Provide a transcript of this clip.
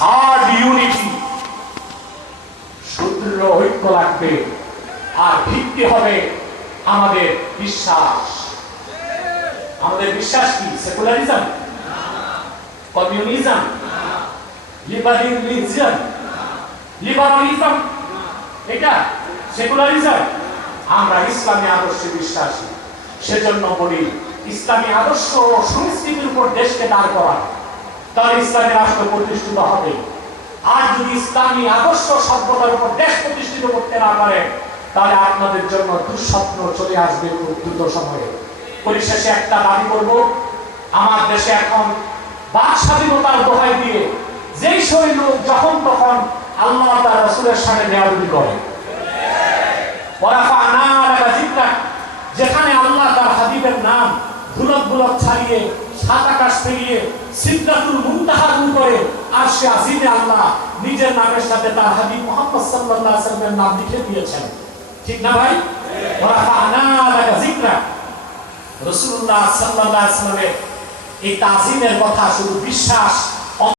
Hard unity, সুদৃঢ় ঐক্য লাগবে। আর ভিত্তি হবে আমাদের বিশ্বাস। আমাদের বিশ্বাস কি? সেকুলারিজম, কমিউনিজম, লিবারেলিজম, লিবারালিজম, এটা সেকুলারিজম? আমরা ইসলামী আদর্শে বিশ্বাসী। সেজন্য বলি, ইসলামী আদর্শ ও সংস্কৃতির উপর দেশকে দাঁড় করান, তাহলে ইসলামী রাষ্ট্র প্রতিষ্ঠিত হবে। আর যদি ইসলামী আদর্শ সভ্যতার উপর দেশ প্রতিষ্ঠিত করতে না পারে, তাহলে আপনাদের জন্য দুঃস্বপ্ন চলে আসবে খুব দ্রুত সময়ে। পরিশেষে একটা দাবি করব, আমার দেশে এখন বাক স্বাধীনতার দোহাই দিয়ে যেই সেই লোক যখন তখন আল্লাহ তার রাসূলের সামনে বেয়াদবি করে, যেখানে আল্লাহ তার হাবিবের নাম ধুলক বুলক ছাড়িয়ে সাত আকাশ পেরিয়ে সিদরাতুল মুনতাহার উপরে আরশে আজিমে আল্লাহ নিজের নামের সাথে তার হাবিব মুহাম্মদ সাল্লাল্লাহু আলাইহি ওয়াসাল্লামের নাম লিখে দিয়েছেন, ঠিক না ভাই? ওয়ারাফা'না লাকা যিকরা, রাসূলুল্লাহ সাল্লাল্লাহু আলাইহি ওয়াসাল্লামের এই তাজিমের কথা শুধু বিশ্বাস